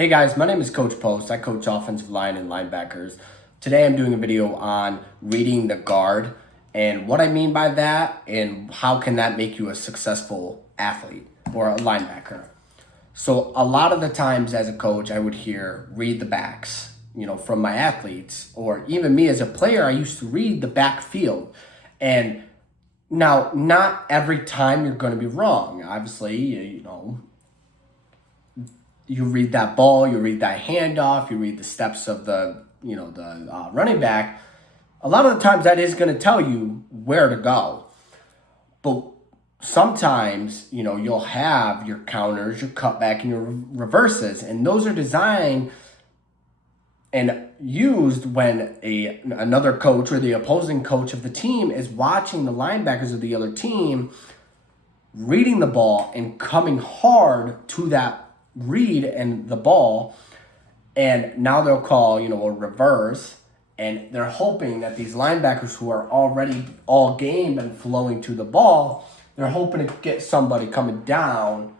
Hey guys, my name is Coach Post. I coach offensive line and linebackers. Today I'm doing a video on reading the guard and what I mean by that and how can that make you a successful athlete or a linebacker. So a lot of the times as a coach, I would hear read the backs, from my athletes, or even me as a player, I used to read the backfield. And now not every time you're going to be wrong. Obviously, you read that ball, you read that handoff, you read the steps of the running back. A lot of the times that is going to tell you where to go. But sometimes, you'll have your counters, your cutback, and your reverses, and those are designed and used when another coach or the opposing coach of the team is watching the linebackers of the other team reading the ball and coming hard to that read and the ball, and now they'll call a reverse, and they're hoping that these linebackers who are already all game and flowing to the ball, they're hoping to get somebody coming down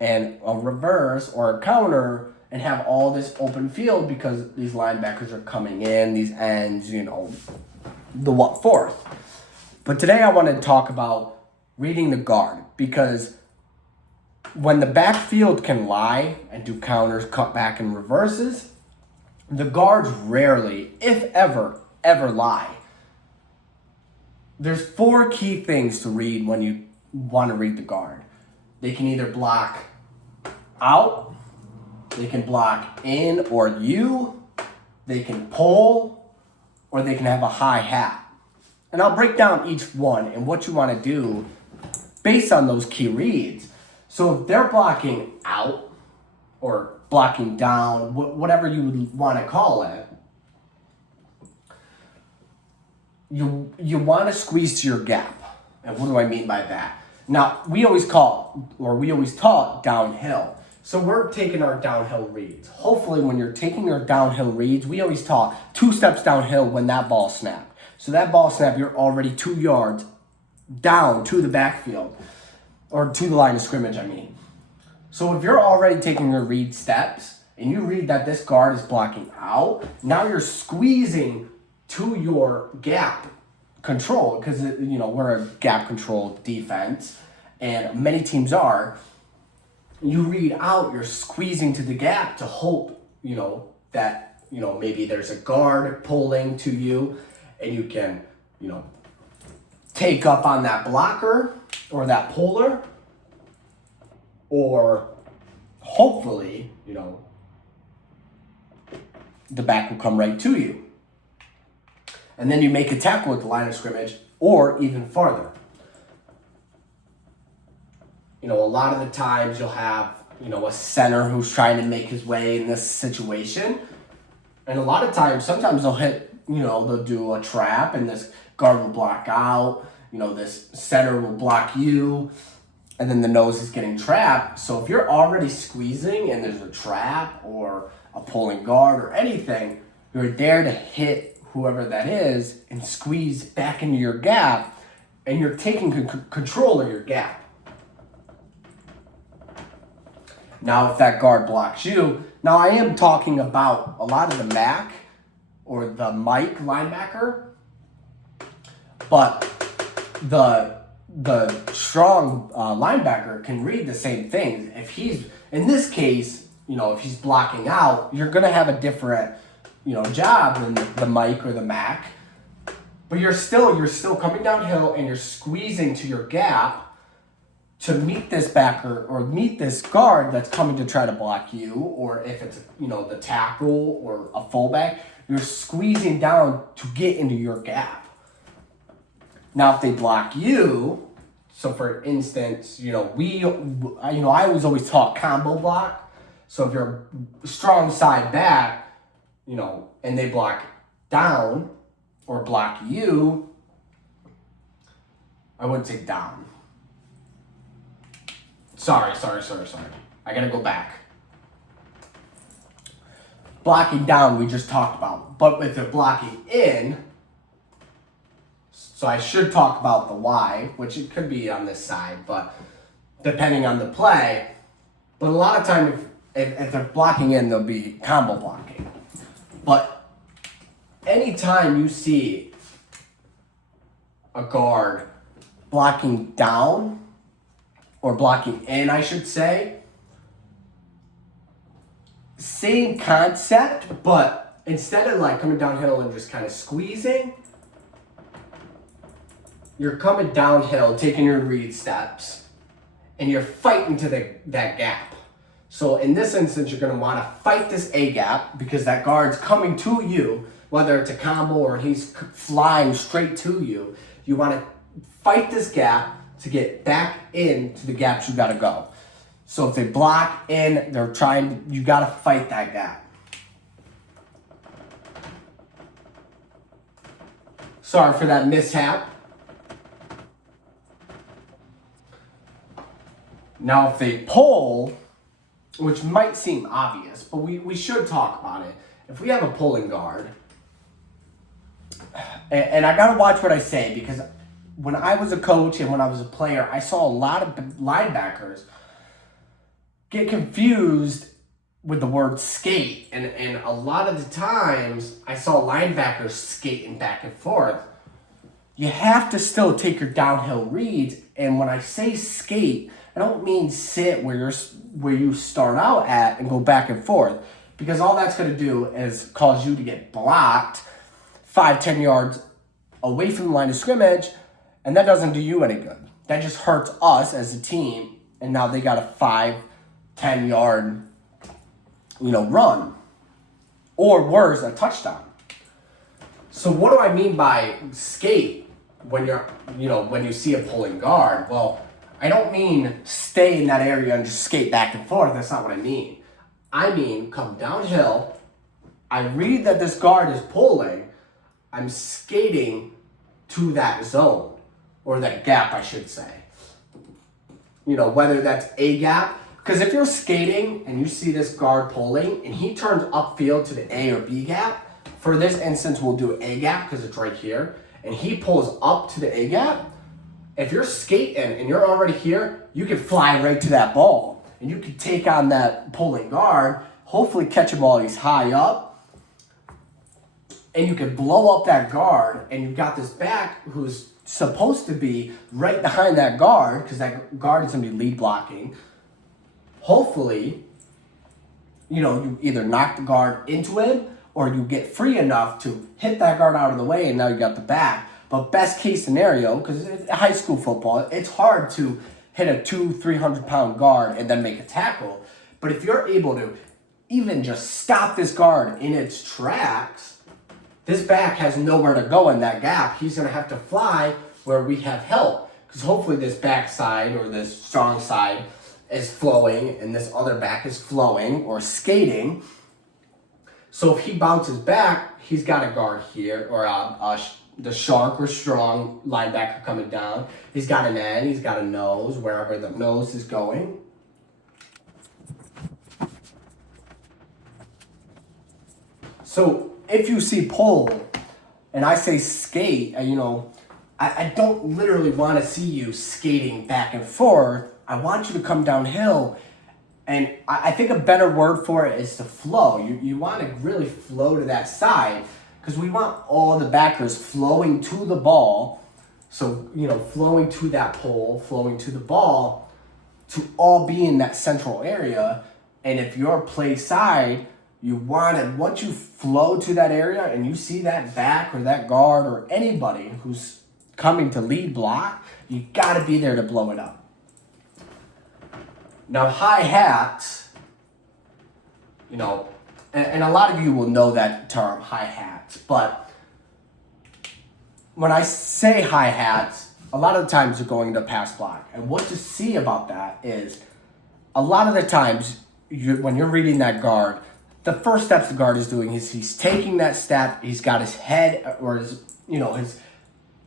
and a reverse or a counter and have all this open field because these linebackers are coming in, these ends, the what forth. But today I want to talk about reading the guard, because when the backfield can lie and do counters, cutback, and reverses, the guards rarely, if ever lie. There's 4 key things to read when you want to read the guard. They can either block out, they can block in or you, they can pull, or they can have a high hat. And I'll break down each one and what you want to do based on those key reads. So if they're blocking out or blocking down, whatever you would want to call it, you want to squeeze to your gap. And what do I mean by that? Now, we always taught downhill. So we're taking our downhill reads. Hopefully when you're taking your downhill reads, we always taught 2 steps downhill when that ball snapped. So that ball snap, you're already 2 yards down to the backfield. Or to the line of scrimmage, I mean. So if you're already taking your read steps and you read that this guard is blocking out, now you're squeezing to your gap control, because we're a gap control defense and many teams are. You read out, you're squeezing to the gap to hope, that, maybe there's a guard pulling to you and you can, take up on that blocker or that puller, or hopefully, the back will come right to you. And then you make a tackle at the line of scrimmage or even farther. A lot of the times you'll have, a center who's trying to make his way in this situation. And a lot of times, sometimes they'll hit, they'll do a trap and this guard will block out, this center will block you, and then the nose is getting trapped. So if you're already squeezing and there's a trap or a pulling guard or anything, you're there to hit whoever that is and squeeze back into your gap, and you're taking control of your gap. Now, if that guard blocks you, now I am talking about a lot of the MAC or the Mike linebacker, but the strong linebacker can read the same things. If he's, in this case, if he's blocking out, you're going to have a different, job than the Mike or the Mac. But you're still coming downhill and you're squeezing to your gap to meet this backer or meet this guard that's coming to try to block you, or if it's, the tackle or a fullback, you're squeezing down to get into your gap. Now, if they block you, so for instance, I was always taught combo block. So if you're a strong side back, and they block down or block you, I wouldn't say down. Sorry. I gotta go back. Blocking down, we just talked about. But if they're blocking in, so I should talk about the Y, which it could be on this side, but depending on the play. But a lot of time, if they're blocking in, they'll be combo blocking. But anytime you see a guard blocking down, or blocking in, I should say, same concept, but instead of like coming downhill and just kind of squeezing, you're coming downhill, taking your read steps, and you're fighting to that gap. So in this instance, you're going to want to fight this A gap because that guard's coming to you, whether it's a combo or he's flying straight to you. You want to fight this gap to get back into the gaps you got to go. So if they block in, you got to fight that gap. Sorry for that mishap. Now if they pull, which might seem obvious, but we should talk about it. If we have a pulling guard, and I got to watch what I say, because when I was a coach and when I was a player, I saw a lot of linebackers get confused with the word skate. And a lot of the times I saw linebackers skating back and forth. You have to still take your downhill reads. And when I say skate, I don't mean sit where you start out at and go back and forth. Because all that's going to do is cause you to get blocked 5-10 yards away from the line of scrimmage. And that doesn't do you any good. That just hurts us as a team. And now they got a 5-10 yard, run. Or worse, a touchdown. So what do I mean by skate when when you see a pulling guard? Well, I don't mean stay in that area and just skate back and forth. That's not what I mean. I mean come downhill. I read that this guard is pulling. I'm skating to that zone. Or that gap, I should say. Whether that's a gap. Because if you're skating and you see this guard pulling and he turns upfield to the A or B gap, for this instance, we'll do A gap because it's right here, and he pulls up to the A gap, if you're skating and you're already here, you can fly right to that ball. And you can take on that pulling guard, hopefully catch him while he's high up, and you can blow up that guard, and you've got this back who's supposed to be right behind that guard, because that guard is going to be lead blocking. Hopefully, you either knock the guard into him or you get free enough to hit that guard out of the way, and now you got the back. But best case scenario, because it's high school football, it's hard to hit a 200-300 pound guard and then make a tackle. But if you're able to even just stop this guard in its tracks, this back has nowhere to go in that gap. He's going to have to fly where we have help. Because hopefully this back side or this strong side is flowing and this other back is flowing or skating. So if he bounces back, he's got a guard here, or the shark or strong linebacker coming down. He's got an end, he's got a nose, wherever the nose is going. So if you see pull, and I say skate, I don't literally want to see you skating back and forth. I want you to come downhill. And I think a better word for it is to flow. You want to really flow to that side, because we want all the backers flowing to the ball. So, flowing to that pole, flowing to the ball, to all be in that central area. And if you're play side, once you flow to that area and you see that back or that guard or anybody who's coming to lead block, you got to be there to blow it up. Now, hi-hats, and a lot of you will know that term, hi-hats, but when I say hi-hats, a lot of the times you're going to pass block. And what to see about that is, a lot of the times, when you're reading that guard, the first steps the guard is doing is he's taking that step, he's got his head, or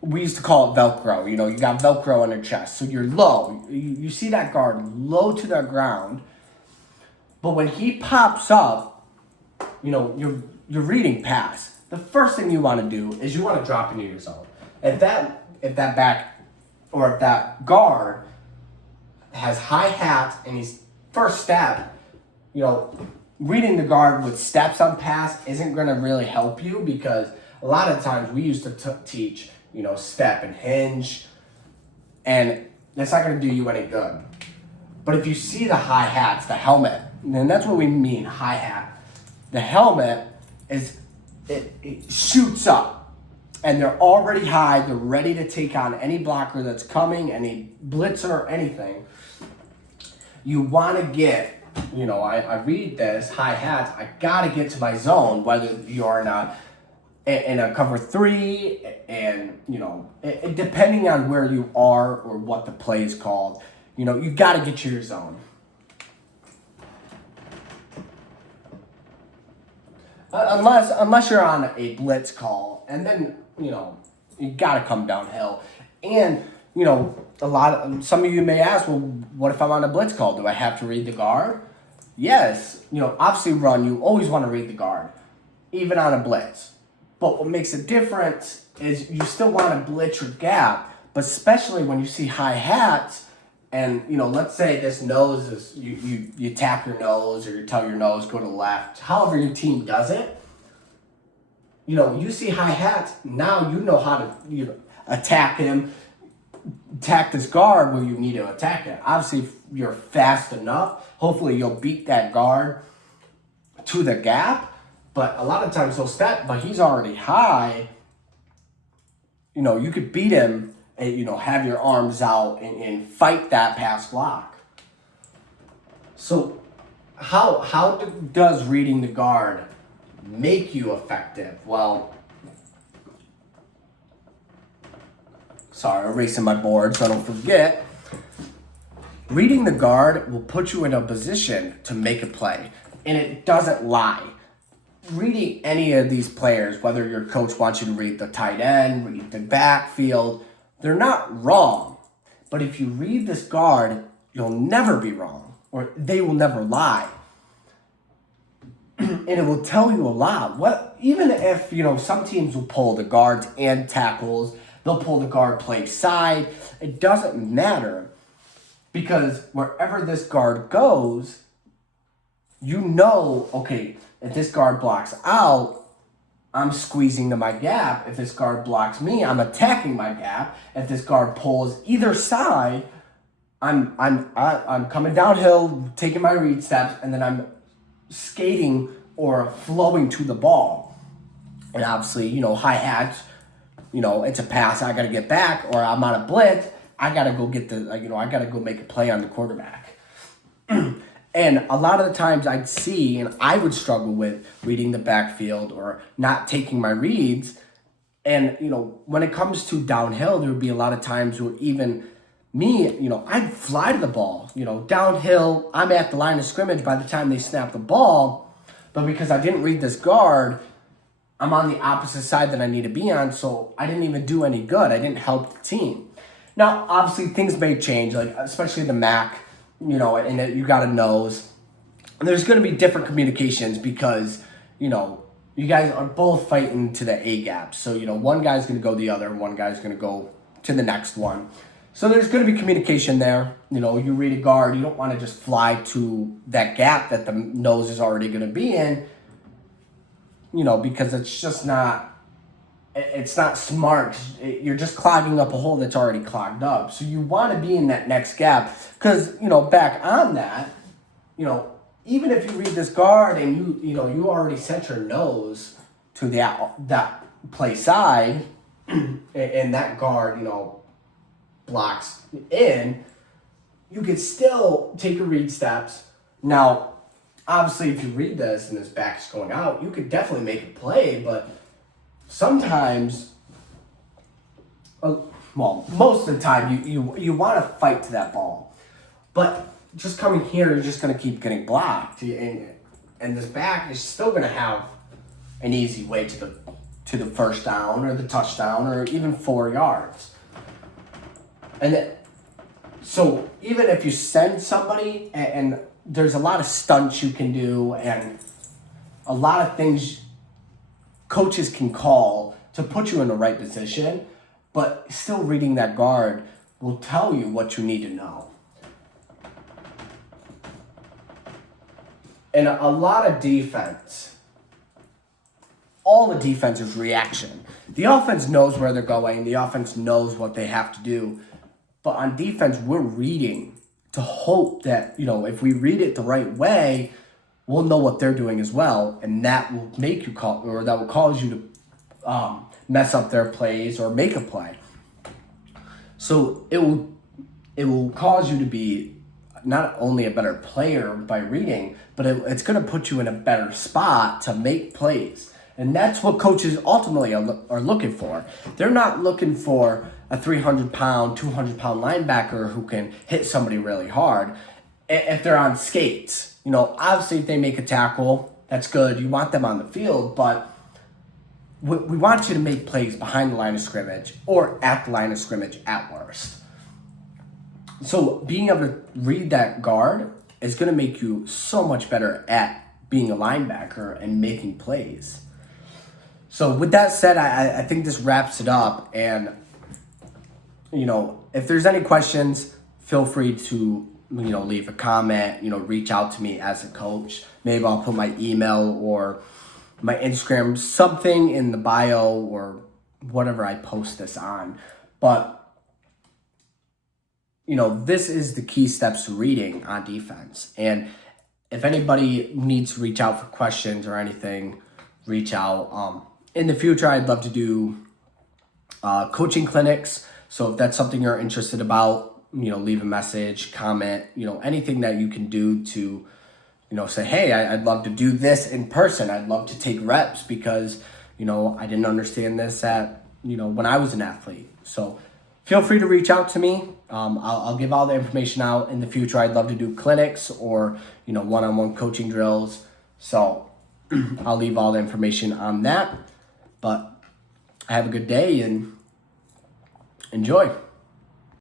we used to call it Velcro. You got Velcro on your chest. So you're low. You see that guard low to the ground. But when he pops up, you're reading pass. The first thing you want to do is you want to drop into your zone. If that back or if that guard has high hat and he's first step, reading the guard with steps on pass isn't going to really help you, because a lot of times we used to teach, step and hinge, and that's not going to do you any good. But if you see the hi-hats, the helmet, and that's what we mean, hi-hat. The helmet it shoots up, and they're already high. They're ready to take on any blocker that's coming, any blitzer, anything. You want to get, I read this, hi-hats, I got to get to my zone, whether you're in a cover 3, and, depending on where you are or what the play is called, you got to get to your zone. Unless you're on a blitz call, and then, you got to come downhill. And, some of you may ask, well, what if I'm on a blitz call? Do I have to read the guard? Yes. Obviously you always want to read the guard, even on a blitz. But what makes a difference is you still want to blitz your gap, but especially when you see hi-hats, and, let's say this nose is, you tap your nose, or you tell your nose, go to the left, however your team does it. You see hi-hats, now you know how to, attack him, attack this guard where you need to attack it. Obviously, if you're fast enough, hopefully you'll beat that guard to the gap. But a lot of times he'll step, but he's already high. You could beat him and, have your arms out and fight that pass block. So how does reading the guard make you effective? Well, sorry, erasing my board so I don't forget. Reading the guard will put you in a position to make a play, and it doesn't lie. Reading any of these players, whether your coach wants you to read the tight end, read the backfield, they're not wrong. But if you read this guard, you'll never be wrong, or they will never lie. And it will tell you a lot. Even if, some teams will pull the guards and tackles, they'll pull the guard play side. It doesn't matter, because wherever this guard goes, okay, if this guard blocks out, I'm squeezing to my gap. If this guard blocks me, I'm attacking my gap. If this guard pulls either side, I'm coming downhill, taking my read steps, and then I'm skating or flowing to the ball. And obviously, hi-hats, it's a pass, I got to get back, or I'm on a blitz, I got to go I got to go make a play on the quarterback. And a lot of the times I'd see, and I would struggle with reading the backfield or not taking my reads. And, when it comes to downhill, there would be a lot of times where even me, I'd fly to the ball, downhill. I'm at the line of scrimmage by the time they snap the ball. But because I didn't read this guard, I'm on the opposite side that I need to be on. So I didn't even do any good. I didn't help the team. Now, obviously, things may change, especially the MAC. And you got a nose. And there's going to be different communications because, you guys are both fighting to the A gap. So, one guy's going to go the other, one guy's going to go to the next one. So there's going to be communication there. You read a guard, you don't want to just fly to that gap that the nose is already going to be in, because it's just it's not smart. You're just clogging up a hole that's already clogged up. So you want to be in that next gap. Because, back on that, even if you read this guard and you already sent your nose to that play side, and that guard, blocks in, you could still take your read steps. Now, obviously, if you read this and this back is going out, you could definitely make a play, but sometimes, most of the time, you want to fight to that ball. But just coming here, you're just going to keep getting blocked. And this back is still going to have an easy way to the first down or the touchdown or even 4 yards. So even if you send somebody, and there's a lot of stunts you can do and a lot of things coaches can call to put you in the right position, but still reading that guard will tell you what you need to know. And a lot of defense, all the defense is reaction. The offense knows where they're going. The offense knows what they have to do. But on defense, we're reading to hope that, if we read it the right way, we'll know what they're doing as well. And that will make you call, or that will cause you to mess up their plays or make a play. So it will cause you to be not only a better player by reading, but it's going to put you in a better spot to make plays. And that's what coaches ultimately are looking for. They're not looking for a 300-pound, 200-pound linebacker who can hit somebody really hard if they're on skates. Obviously if they make a tackle, that's good. You want them on the field, but we want you to make plays behind the line of scrimmage or at the line of scrimmage at worst. So being able to read that guard is going to make you so much better at being a linebacker and making plays. So with that said, I think this wraps it up. And, if there's any questions, feel free to, leave a comment, reach out to me as a coach. Maybe I'll put my email or my Instagram, something in the bio or whatever I post this on. But, this is the key steps to reading on defense. And if anybody needs to reach out for questions or anything, reach out. In the future, I'd love to do coaching clinics. So if that's something you're interested about, leave a message, comment, anything that you can do to, say, hey, I'd love to do this in person. I'd love to take reps because, I didn't understand this when I was an athlete. So feel free to reach out to me. I'll give all the information out in the future. I'd love to do clinics or, one-on-one coaching drills. So I'll leave all the information on that. But have a good day and enjoy.